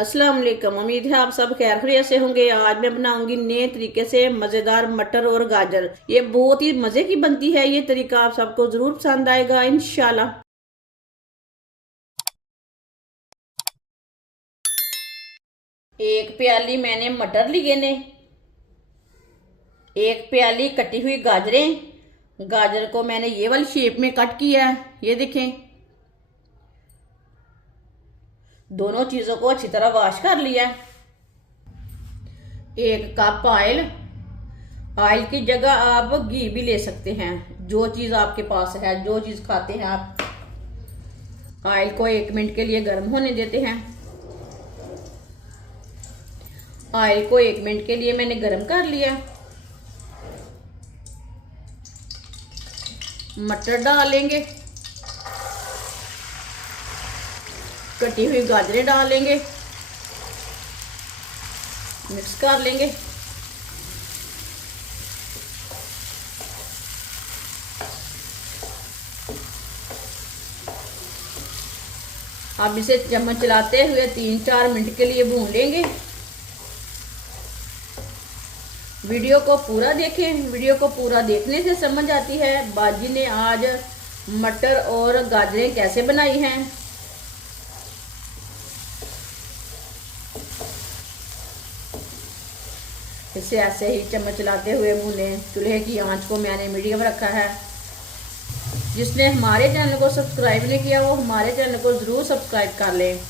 अस्सलाम वालेकुम। उम्मीद है आप सब खैर खैरियत से होंगे। आज मैं बनाऊंगी नए तरीके से मज़ेदार मटर और गाजर। ये बहुत ही मज़े की बनती है। ये तरीका आप सबको ज़रूर पसंद आएगा इंशाल्लाह। एक प्याली मैंने मटर लिए ने, एक प्याली कटी हुई गाजरें। गाजर को मैंने ये वाली शेप में कट किया है, ये देखें। दोनों चीज़ों को अच्छी तरह वॉश कर लिया। एक कप ऑयल। ऑयल की जगह आप घी भी ले सकते हैं, जो चीज़ आपके पास है, जो चीज़ खाते हैं आप। ऑयल को 1 मिनट के लिए गर्म होने देते हैं। ऑयल को 1 मिनट के लिए मैंने गर्म कर लिया। मटर डालेंगे, कटी हुई गाजरें डालेंगे, मिक्स कर लेंगे। अब इसे चम्मच चलाते हुए 3-4 मिनट के लिए भून लेंगे। वीडियो को पूरा देखें। वीडियो को पूरा देखने से समझ आती है बाजी ने आज मटर और गाजरें कैसे बनाई हैं। इसे ऐसे ही चम्मच चलाते हुए भूनें। चूल्हे की आंच को मैंने मीडियम रखा है। जिसने हमारे चैनल को सब्सक्राइब नहीं किया वो हमारे चैनल को ज़रूर सब्सक्राइब कर लें।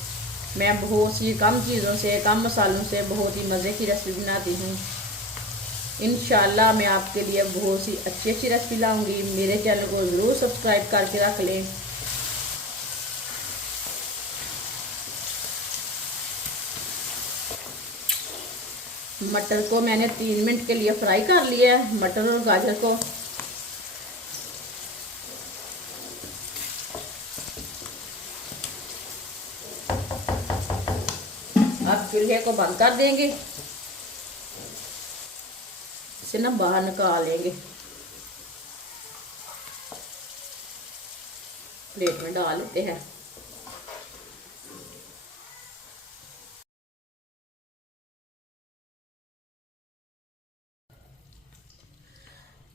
मैं बहुत सी कम चीज़ों से, कम मसालों से बहुत ही मज़े की रेसिपी बनाती हूँ। इंशाल्लाह मैं आपके लिए बहुत सी अच्छी अच्छी रेसिपी लाऊंगी। मेरे चैनल को ज़रूर सब्सक्राइब करके रख लें। मटर को मैंने 3 मिनट के लिए फ्राई कर लिया है, मटर और गाजर को। अब चूल्हे को बंद कर देंगे। इसे ना बाहर निकाल लेंगे, प्लेट में डाल लेते हैं।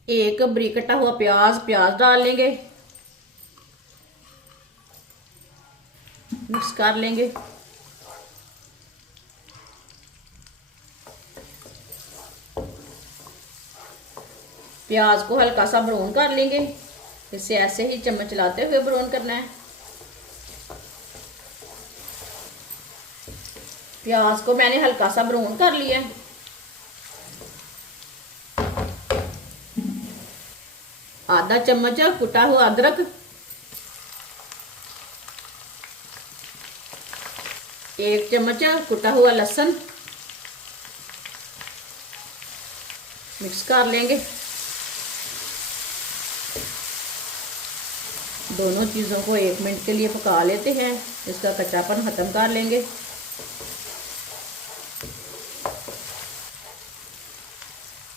एक बारीक कटा हुआ प्याज डाल लेंगे, मिक्स कर लेंगे। प्याज को हल्का सा ब्राउन कर लेंगे। इसे ऐसे ही चम्मच चलाते हुए ब्राउन करना है। प्याज को मैंने हल्का सा ब्राउन कर लिया। आधा चम्मच कुटा हुआ अदरक, 1 चम्मच कुटा हुआ लहसुन, मिक्स कर लेंगे। दोनों चीज़ों को 1 मिनट के लिए पका लेते हैं। इसका कच्चापन ख़त्म कर लेंगे।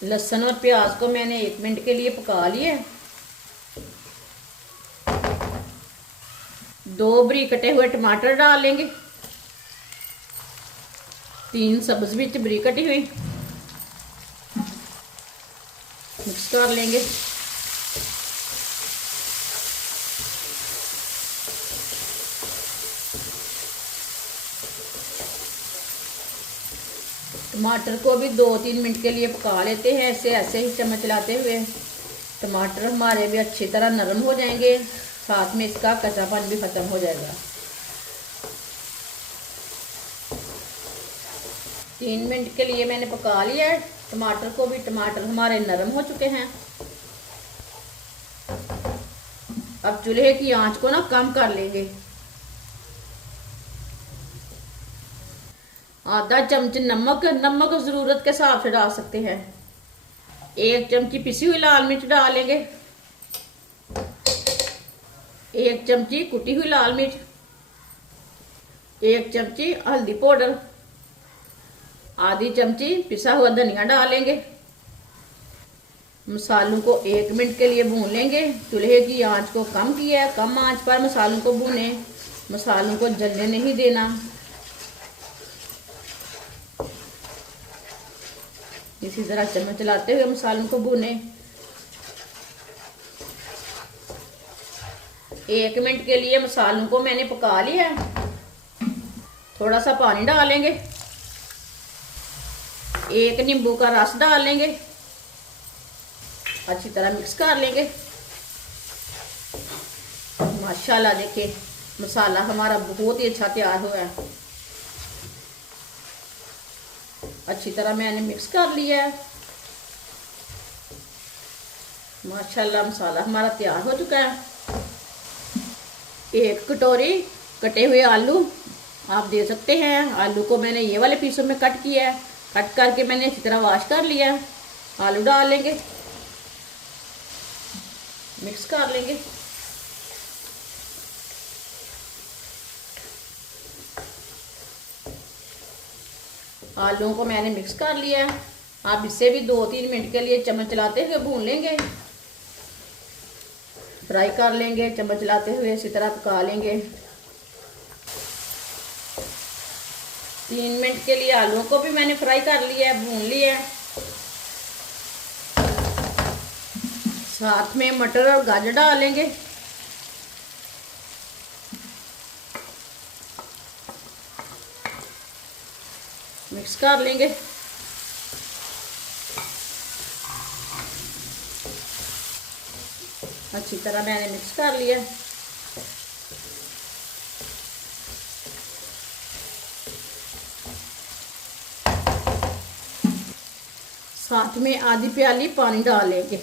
लहसुन और प्याज को मैंने 1 मिनट के लिए पका लिया। 2 बारीक कटे हुए टमाटर डाल लेंगे, 3 सब्ज मिर्च बारीक कटी हुई, मिक्स कर लेंगे। टमाटर को भी 2-3 मिनट के लिए पका लेते हैं। इसे ऐसे ही चम्मच चलाते हुए। टमाटर हमारे भी अच्छी तरह नरम हो जाएंगे, साथ में इसका कच्चापन भी ख़त्म हो जाएगा। 3 मिनट के लिए मैंने पका लिया है टमाटर को भी। टमाटर हमारे नरम हो चुके हैं। अब चूल्हे की आंच को ना कम कर लेंगे। आधा चम्मच नमक, नमक ज़रूरत के हिसाब से डाल सकते हैं। 1 चमची पिसी हुई लाल मिर्च डालेंगे, 1 चमची कुटी हुई लाल मिर्च, 1 चमची हल्दी पाउडर, आधी चमची पिसा हुआ धनिया डालेंगे। मसालों को 1 मिनट के लिए भून लेंगे। चूल्हे की आंच को कम किया है, कम आंच पर मसालों को भूनें। मसालों को जलने नहीं देना। इसी तरह चम्मच चलाते हुए मसालों को भूने। 1 मिनट के लिए मसालों को मैंने पका लिया है। थोड़ा सा पानी डालेंगे, 1 नींबू का रस डाल लेंगे, अच्छी तरह मिक्स कर लेंगे। माशाल्लाह देखिए मसाला हमारा बहुत ही अच्छा तैयार हुआ है। अच्छी तरह मैंने मिक्स कर लिया है। माशाल्लाह मसाला हमारा तैयार हो चुका है। 1 कटोरी कटे हुए आलू आप दे सकते हैं। आलू को मैंने ये वाले पीसों में कट किया है। कट करके मैंने अच्छी तरह वॉश कर लिया है। आलू डाल लेंगे, मिक्स कर लेंगे। आलूओं को मैंने मिक्स कर लिया है। आप इसे भी 2-3 मिनट के लिए चम्मच चलाते हुए भून लेंगे, फ्राई कर लेंगे। चम्मच चलाते हुए इसी तरह पका लेंगे। 3 मिनट के लिए आलूओं को भी मैंने फ्राई कर लिया है, भून लिया है। साथ में मटर और गाजर डालेंगे। मिक्स कर लेंगे। अच्छी तरह मैंने मिक्स कर लिया। साथ में आधी प्याली पानी डाल लेंगे,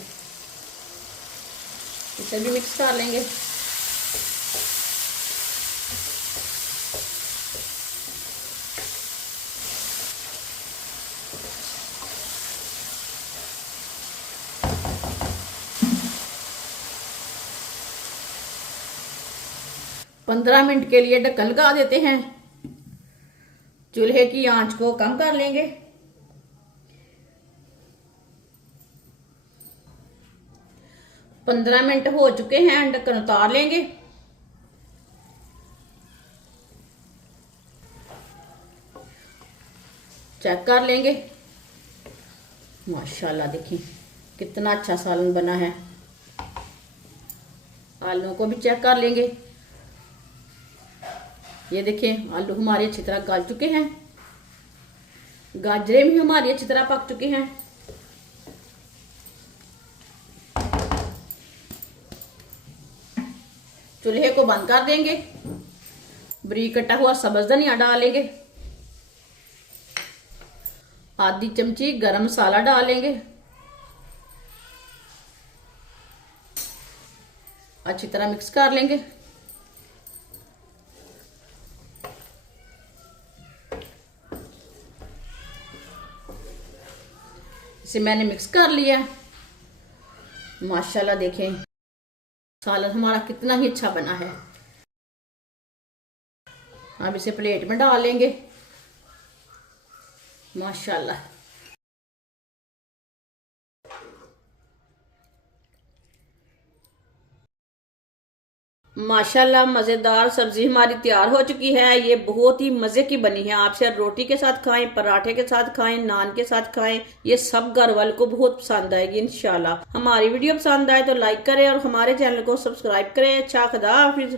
इसे भी मिक्स कर लेंगे। पंद्रह मिनट के लिए ढक्कन लगा देते हैं। चूल्हे की आंच को कम कर लेंगे। पंद्रह मिनट हो चुके हैं, ढक्कन उतार लेंगे। चेक कर लेंगे। माशाल्लाह देखिए कितना अच्छा सालन बना है। आलू को भी चेक कर लेंगे। ये देखिए आलू हमारे अच्छी तरह गल चुके हैं। गाजरें भी हमारी अच्छी तरह पक चुकी हैं। चूल्हे को बंद कर देंगे। बारीक कटा हुआ सब्ज धनिया डालेंगे। आधी चमची गरम मसाला डालेंगे। अच्छी तरह मिक्स कर लेंगे। इसे मैंने मिक्स कर लिया। माशाल्लाह देखें सालन हमारा कितना ही अच्छा बना है। अब इसे प्लेट में डाल लेंगे। माशाल्लाह माशाल्लाह मज़ेदार सब्जी हमारी तैयार हो चुकी है। ये बहुत ही मज़े की बनी है। आप चाहे रोटी के साथ खाएं, पराठे के साथ खाएं, नान के साथ खाएं, ये सब घर वालों को बहुत पसंद आएगी इंशाल्लाह। हमारी वीडियो पसंद आए तो लाइक करें और हमारे चैनल को सब्सक्राइब करें। अच्छा खुदा हाफिज।